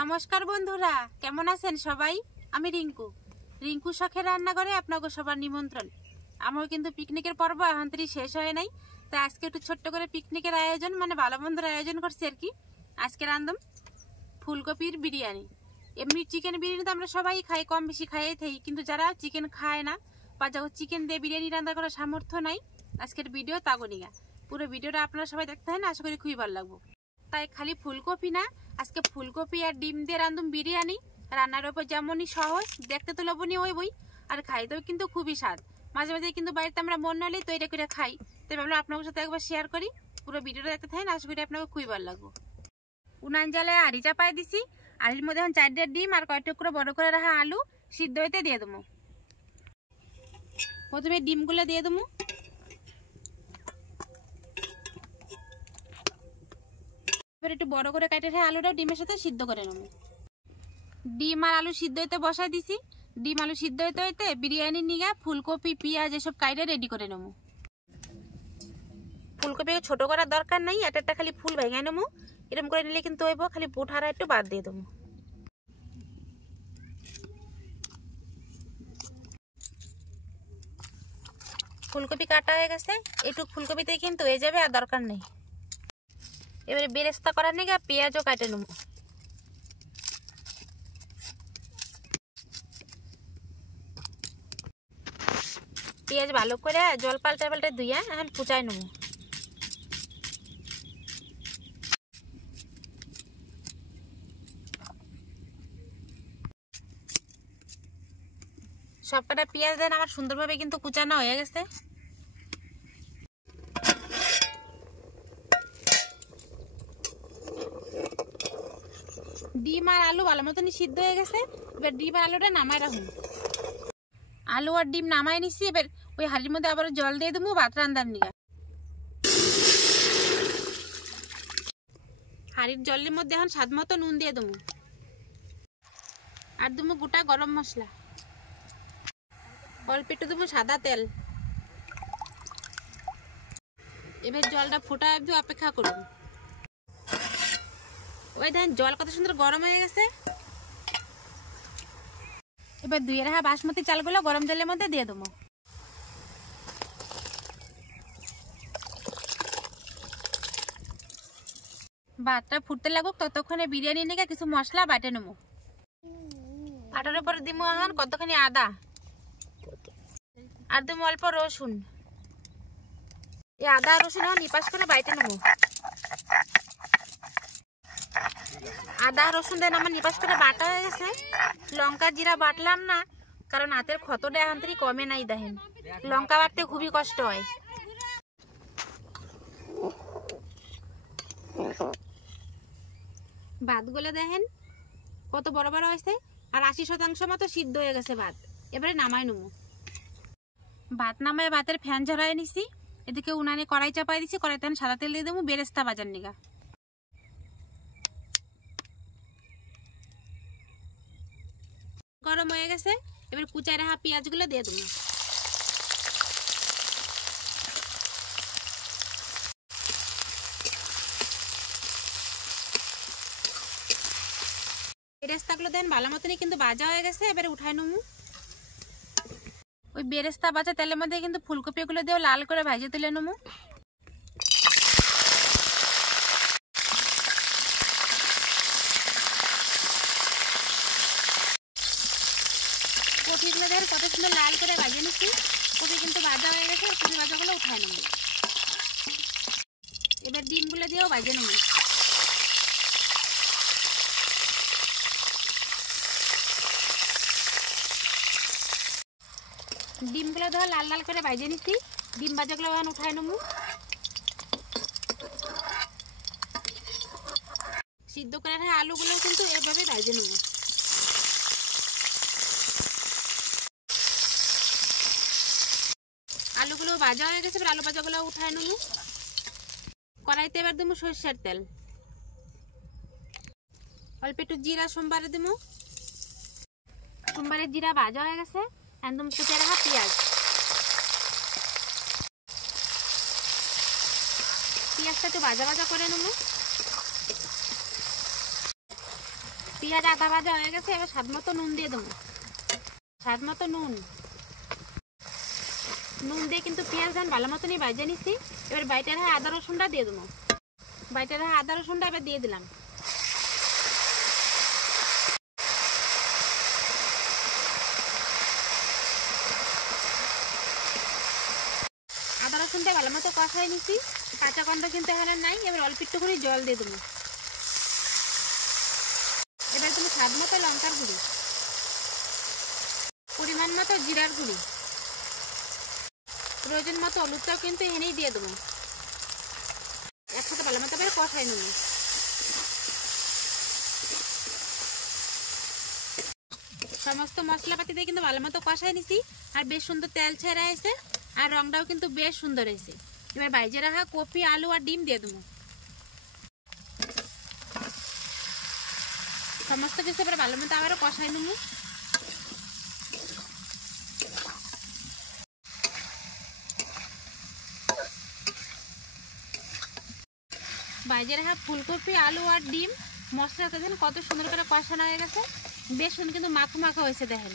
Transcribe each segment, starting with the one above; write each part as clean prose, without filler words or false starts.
নমস্কার বন্ধুরা, কেমন আছেন সবাই? আমি রিঙ্কু শখের রান্নাঘরে আপনাকে সবার নিমন্ত্রণ। আমার কিন্তু পিকনিকের পর্ব এখনই শেষ হয় নাই, তাই আজকে একটু ছোট্ট করে পিকনিকের আয়োজন মানে ভালো মন্দের আয়োজন করছি আর কি। আজকে রান্ধম ফুলকপির বিরিয়ানি। এমনি চিকেন বিরিয়ানি তো আমরা সবাই খাই, কম বেশি খাইয়ে থাকি, কিন্তু যারা চিকেন খায় না বা যাও চিকেন দিয়ে বিরিয়ানি রান্না করার সামর্থ্য নাই, আজকের ভিডিও তাগনিগা। পুরো ভিডিওটা আপনারা সবাই দেখতে হয় না, আশা করি খুবই ভালো লাগবে। তাই খালি ফুলকপি না, আজকে ফুলকপি আর ডিম দিয়ে রান্ধুম বিরিয়ানি। রান্নার উপর যেমনই সহজ, দেখতে তো লোভনীয় হইবই, আর খাইতেও কিন্তু খুবই স্বাদ। মাঝে মাঝে কিন্তু বাড়িতে আমরা মন হলে তৈরি করে খাই, তাই ভাবলাম আপনাদের সাথে একবার শেয়ার করি। পুরো ভিডিওটা দেখতে থাকেন, আশা করি আপনাকে খুবই ভালো লাগবে। উনান জালে আড়ি চাপাই দিছি, আড়ির মধ্যে এখন 4টা ডিম আর কয়েক টুকরো বড় করে রাখা আলু সিদ্ধ হইতে দিয়ে দেবো। প্রথমে ডিমগুলো দিয়ে দেবো। এবার একটু বড় করে কাটে রেখে আলুটা ডিমের সাথে সিদ্ধ করে নেবো। ডিম আর আলু সিদ্ধ হইতে বসাই দিছি। ডিম আলু সিদ্ধ হইতে হইতে বিরিয়ানি নিয়ে ফুলকপি পেঁয়াজ এসব কাইটে রেডি করে নেবো। ফুলকপি ছোট করার দরকার নাই, একটা খালি ফুল ভেঙে নেবো। এরকম করে নিলে কিন্তু হইব, খালি পুঠারা একটু বাদ দিয়ে দেবো। ফুলকপি কাটা হয়ে গেছে, একটু ফুলকপিতে কিন্তু হয়ে যাবে, আর দরকার নেই। এবারে বেরেস্তা করার নিয়ে পেঁয়াজও কাটে নেবো। পেঁয়াজ ভালো করে জল পাল্টে পাল্টে ধুইয়া এখন কুচাই নেবো। সবকটা পেঁয়াজ দেন আমার সুন্দরভাবে কিন্তু কুচানো হয়ে গেছে। ডিম আর আলু ভালো মতনই সিদ্ধ হয়ে গেছে। এবার ডিম আর আলুটা নামাই রাখুন। আলু আর ডিম নামাই নিছি। এবার ওই হাঁড়ির মধ্যে আবার জল দিয়ে দেবো ভাত রান্নার নিয়ে। হাঁড়ির জলের মধ্যে এখন স্বাদ মতো নুন দিয়ে দেবো, আর দেবো গোটা গরম মশলা, অল্প একটু দেবো সাদা তেল। এবার জলটা ফোটা অবধি অপেক্ষা করুন। ওই দেখেন জল কত সুন্দর গরম হয়ে গেছে। এবার ধুয়ে রাখা বাসমতি চালগুলো গরম জলের মধ্যে দিয়ে দেবো। ভাতটা ফুটতে লাগুক, ততক্ষণে বিরিয়ানি নিয়ে কিছু মশলা বাটে নেবো। বাটার উপরে দিব এখন কতখানি আদা, আর দেবো অল্প রসুন। এই আদা রসুন এখন নিপাস করে বাইটে নেবো। আদা রসুন দেন আমার নিপাস করে বাটা হয়ে গেছে। লঙ্কা জিরা বাটলাম না, কারণ হাতের ক্ষতটা এখন থেকে কমে নাই। দেখেন লঙ্কা বাটতে খুবই কষ্ট হয়। ভাতগুলো দেখেন কত বড় বড় হয়েছে, আর 80% মতো সিদ্ধ হয়ে গেছে ভাত। এবারে নামাই নেবো। ভাত নামায় ভাতের ফ্যান ঝরাই নিছি। এদিকে উনানে কড়াই চাপাই দিছি, কড়াইতে সাদা তেল দিয়ে দেবো বেরেস্তা বাজার নিগা। গরম হয়ে গেছে, এবার কুচাই রাখা পেঁয়াজগুলো দিয়ে দেবো। বেরেস্তাগুলো দেন ভালো মতনই কিন্তু ভাজা হয়ে গেছে। এবারে উঠাই নেবো। ওই বেরেস্তা ভাজা তেলের মধ্যে কিন্তু ফুলকপিগুলো দিয়ে লাল করে ভাজে তুলে নেবো। কপিগুলো দেখেন কত সুন্দর লাল করে ভাজে নিচ্ছি। কপি কিন্তু ভাজা হয়ে গেছে, কপি ভাজাগুলো উঠাই নেবো। এবার ডিমগুলো দিয়েও ভাজে নেবো। ডিমগুলো ধর লাল লাল করে ভাজে নিচ্ছি। ডিম ভাজাগুলো এখন উঠাই নেবো। সিদ্ধ করে রাখা আলুগুলো কিন্তু এভাবে ভাজে নেবো। আলুগুলো ভাজা হয়ে গেছে, আলু ভাজাগুলো উঠাই নেবো। কড়াইতে এবার দেবো সরষের তেল, অল্প একটু জিরা সোমবারে দেবো। সোমবারের জিরা ভাজা হয়ে গেছে, একদম কুচে রাখা পেঁয়াজ। পেঁয়াজটা একটু ভাজা ভাজা করে নেবো। পেঁয়াজ আদা ভাজা হয়ে গেছে, এবার স্বাদ মতো নুন দিয়ে দেবো। স্বাদ মতো নুন দিয়ে কিন্তু পেঁয়াজ ধান ভালো মতনই ভাজে নিচ্ছি। এবার বাইটার হ্যাঁ আদা রসুনটা দিয়ে দেবো। বাইটার হ্যাঁ আদা রসুনটা এবার দিয়ে দিলাম। আদা রসুনটা ভালো মতো কষাই নিচ্ছি, কাঁচা গন্ধ কিন্তু এখানে নাই। এবার অল্প একটুখানি জল দিয়ে দেবো। এবার তুমি স্বাদ মতো লঙ্কার গুঁড়ি, পরিমাণ মতো জিরার গুঁড়ি, প্রয়োজন মতো হলুদটাও কিন্তু এনেই দিয়ে দেবো। একসাথে ভালো মতো করে কষাই নেব। সমস্ত মশলাপাতি দিয়ে কিন্তু ভালো মতো কষাই নিছি, আর বেশ সুন্দর তেল ছেড়ে আসছে, আর রংটাও কিন্তু বেশ সুন্দর হয়েছে। এবার ভাইজে রাখা কপি, আলু আর ডিম দিয়ে দেবো। সমস্ত কিছু এবার ভালো মতো আবারও কষাই নেব। ভাইজে রাখা ফুলকপি, আলু আর ডিম মশলা দেখেন কত সুন্দর করে কষানো হয়ে গেছে, বেশ সুন্দর কিন্তু মাখো মাখো হয়েছে। দেখেন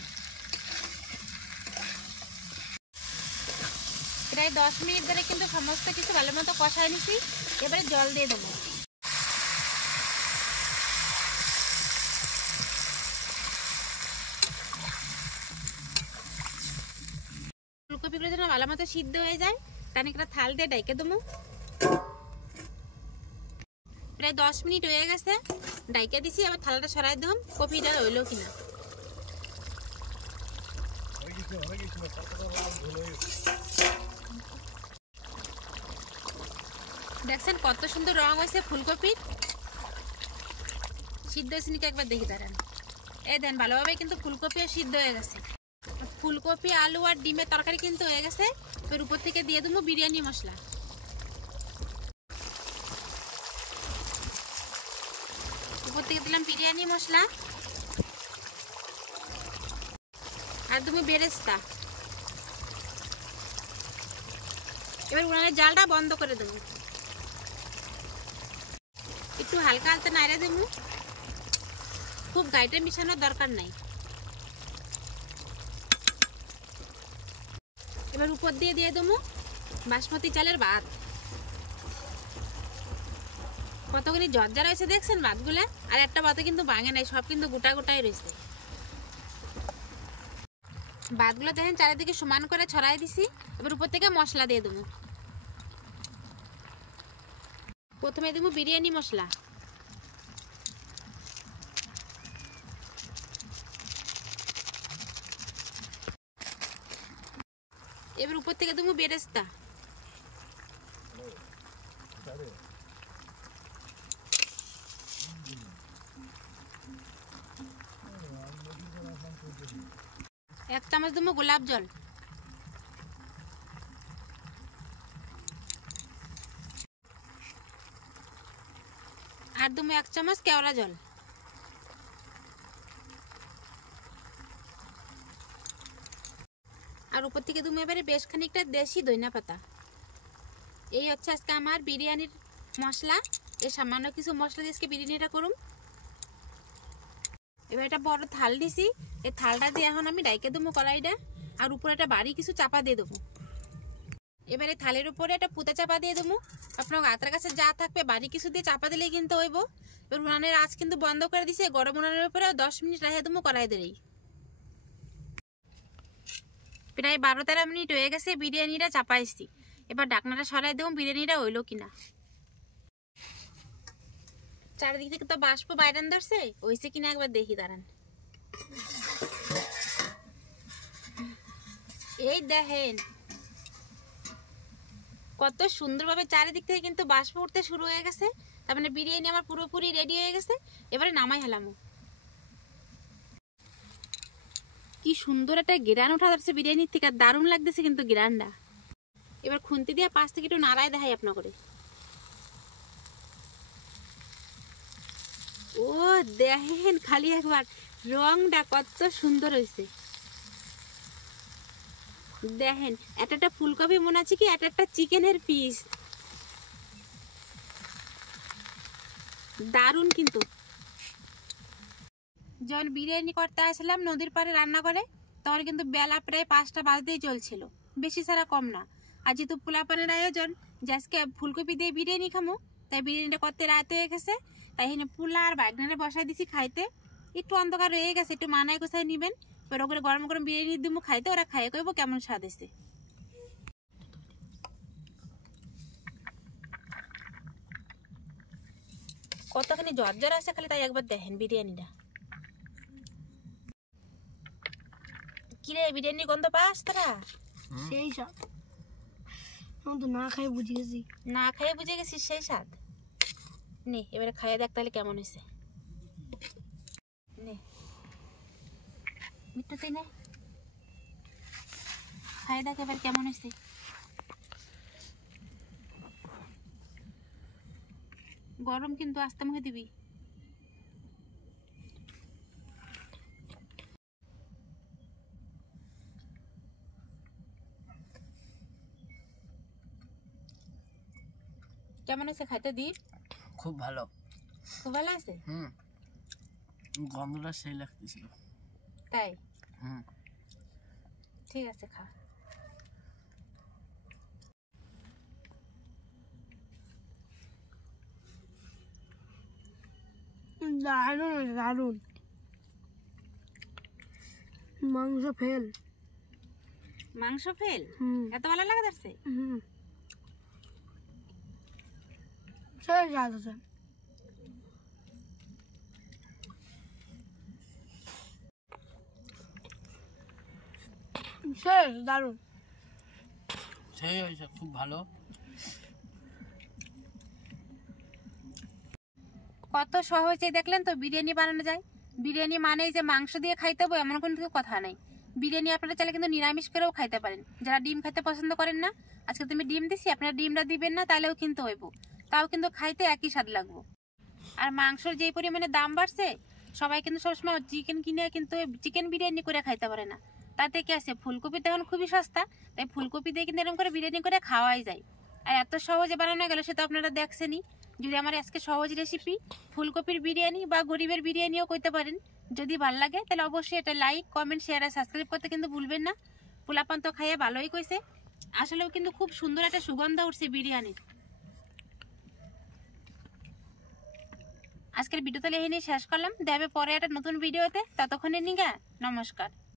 প্রায় 10 মিনিট ধরে কিন্তু সমস্ত কিছু ভালো মতো কষাই নিছি। এবারে জল দিয়ে দেবো। ফুলকপিগুলো যেন ভালো মতো সিদ্ধ হয়ে যায়, তাহলে একটা থাল দিয়ে ডাইকে দেবো। প্রায় 10 মিনিট হয়ে গেছে, ডাইকে দিছি। আবার থালাটা সরাই দিলাম, কপিটা হইলো কিনা। দেখছেন কত সুন্দর রং হয়েছে ফুলকপির। সিদ্ধ হয়েছে নাকি একবার দেখি দাঁড়ান। এই দেন ভালোভাবে কিন্তু ফুলকপিও সিদ্ধ হয়ে গেছে। ফুলকপি, আলু আর ডিমের তরকারি কিন্তু হয়ে গেছে। এর উপর থেকে দিয়ে দেবো বিরিয়ানি মশলা। উপর থেকে দিলাম বিরিয়ানি মশলা আর তুমি বেরেস্তা। এবার উনানের জালটা বন্ধ করে দেবো। একটু হালকা হালকা নাড়া দেবো, খুব গাইটে মিশানোর দরকার নাই। এবার উপর দিয়ে দিয়ে দেবো বাসমতি চালের ভাত। কতগুলি জর্জা রয়েছে দেখছেন ভাতগুলো, আর একটা ভাতও কিন্তু ভাঙে নাই, সব কিন্তু গোটা গোটাই রয়েছে। ভাতগুলো দেখেন চারিদিকে সমান করে ছড়াই দিছি। এবার উপর থেকে মশলা দিয়ে দেবো। প্রথমে দেবো বিরিয়ানি মশলা, এবার উপর থেকে দেবো বেরেস্তা, এক চামচ দেবো গোলাপ জল, আর দেবো 1 চামচ কেওড়া জল। আর উপর থেকে দেবো এবারে বেশ খানিকটা দেশি ধনিয়া পাতা। এই হচ্ছে আজকে আমার বিরিয়ানির মশলা। এই সামান্য কিছু মশলা দিয়ে আজকে বিরিয়ানিটা করুম। এবার একটা বড় থাল দিছি, এই থালটা দিয়ে এখন আমি ডাইকে দেবো কড়াইটা, আর উপরে একটা বাড়ি কিছু চাপা দিয়ে দেবো। এবারে থালের উপরে একটা পুঁতা চাপা দিয়ে দেবো। আপনার হাতের কাছে যা থাকবে বাড়ি কিছু দিয়ে চাপা দিলেই কিন্তু হইব। এবার উনানের আঁচ কিন্তু বন্ধ করে দিছে, গরম উনানের উপরে 10 মিনিট রেখে দেবো কড়াই দিলেই। প্রায় 12-13 মিনিট হয়ে গেছে, বিরিয়ানিটা চাপাইছি। এবার ঢাকনাটা সরাই দেবো, বিরিয়ানিটা হইলো কিনা। চারিদিক থেকে তো বাষ্প বাইরান ধরছে, হইছে কিনা একবার দেখি দাঁড়ান। এই দেখেন কত সুন্দরভাবে চারিদিক থেকে কিন্তু বাষ্প উঠতে শুরু হয়ে গেছে। তার মানে বিরিয়ানি আমার পুরোপুরি রেডি হয়ে গেছে। এবারে নামাই হেলামো। কি সুন্দর একটা গ্রান উঠা যাচ্ছে বিরিয়ানির থেকে, দারুণ লাগতেছে কিন্তু গ্রানটা। এবার খুন্তি দিয়ে পাশ থেকে একটু নাড়াই দেখাই আপনার করে। ও দেখেন খালি একবার রংটা কত সুন্দর হয়েছে। দেখেন একটা ফুলকপি মনে আছে কি, একটা চিকেনের পিস। দারুণ কিন্তু। যখন বিরিয়ানি করতে আসলাম নদীর পাড়ে রান্না করে, তখন কিন্তু বেলা প্রায় 5টা বাজতেই চলছিল, বেশি সারা কম না। আর যেহেতু পোলাপানের আয়োজন যে আজকে ফুলকপি দিয়ে বিরিয়ানি খামো, তাই বিরিয়ানিটা করতে রাত হয়ে গেছে। তাই এখানে পোলা আর বাগনারে বসাই দিছি খাইতে। একটু অন্ধকার রয়ে গেছে, একটু মানায় কোথায় নিবেন, ওরা করে গরম গরম বিরিয়ানি দিব খাইতে, ওরা খাইয়ে কইব কেমন স্বাদ এসে। কতখানি ঝরঝর আছে খালি তাই একবার দেখেন বিরিয়ানিটা। কিরে বিরিয়ানি গন্ধ পাস তোরা? সেই স্বাদ তো না খাই বুঝে গেছি। না খাইয়ে বুঝে গেছিস সেই স্বাদ? নে এবারে খাইয়ে দেখ তাহলে কেমন হয়েছে। নে মিট্টু তুই নে খাইয়ে দেখ এবার কেমন হয়েছে। গরম কিন্তু আস্তে মুখে দিবি। কেমন হয়েছে খাইতে দি? খুব ভালো। খুব ভালো আছে? গন্ধটা সেই লাগতেছিল। তাই? ঠিক আছে খা। দারুন দারুন। মাংস ফেল। মাংস ফেল? এত ভালো লাগে যাচ্ছে? সেই স্বাদ আছে। শেষ দারুন। সেই হয়েছে খুব ভালো। কত সহজে দেখলেন তো বিরিয়ানি বানানো যায়। বিরিয়ানি মানেই যে মাংস দিয়ে খাইতে হবে এমন কোনো কথা নাই। বিরিয়ানি আপনারা চাইলে কিন্তু নিরামিষ করেও খাইতে পারেন। যারা ডিম খেতে পছন্দ করেন না, আজকে তুমি ডিম দিছি, আপনারা ডিমটা দিবেন না তাহলেও কিন্তু হইব, তাও কিন্তু খাইতে একই স্বাদ লাগবো। আর মাংসর যেই পরিমাণে দাম বাড়ছে, সবাই কিন্তু সবসময় চিকেন কিনে কিন্তু চিকেন বিরিয়ানি করে খাইতে পারে না। তাতে কি আছে, ফুলকপি তো এখন খুবই সস্তা, তাই ফুলকপি দিয়ে কিন্তু এরকম করে বিরিয়ানি করে খাওয়াই যায়। আর এত সহজে বানানো গেল সেটা আপনারা দেখছেনই। যদি আমার আজকে সহজ রেসিপি ফুলকপির বিরিয়ানি বা গরিবের বিরিয়ানিও করতে পারেন, যদি ভালো লাগে তাহলে অবশ্যই এটা লাইক কমেন্ট শেয়ার আর সাবস্ক্রাইব করতে কিন্তু ভুলবেন না। পোলাপান তো খাইয়ে ভালোই কইছে, আসলেও কিন্তু খুব সুন্দর একটা সুগন্ধ উঠছে বিরিয়ানির। আজকের ভিডিও তাহলে এখানেই শেষ করলাম, দেখাবে পরে একটা নতুন ভিডিওতে। ততক্ষণে নিগা নমস্কার।